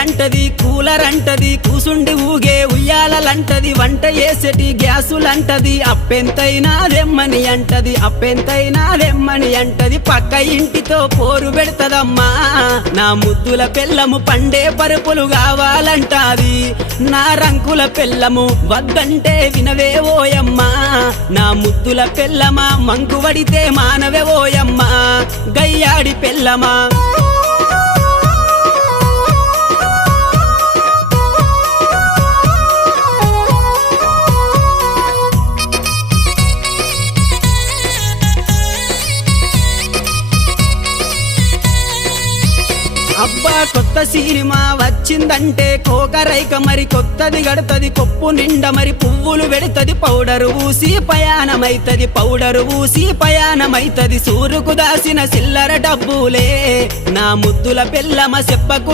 అంటది కూలర్ అంటది కూసుండి ఊగే ఉయ్యాలంటది వంట చేసేటి గ్యాసులంటది అప్పెంతైనా దెమ్మని అంటది అప్పెంతైనా దెమ్మని అంటది పక్క ఇంటితో పోరు పెడతదమ్మా నా ముద్దుల పెళ్ళము పండే పరుపులు కావాలంటాది నా రంకుల పెళ్ళము వద్దంటే వినవే ఓయమ్మా నా ముద్దుల పెళ్ళమా మంకు వడితే మానవే ఓయమ్మా గయ్యాడి పెళ్ళమా అబ్బా కొత్త సినిమా వచ్చిందంటే కోకరైక మరి కొత్తది గడతది కొప్పు నిండా మరి పువ్వులు పెడతది పౌడరు ఊసి పయానమైతది పౌడరు ఊసి పయానమైతది సూరుకు దాసిన చిల్లర డబ్బులే నా ముద్దుల పెళ్ళమ చెప్పకు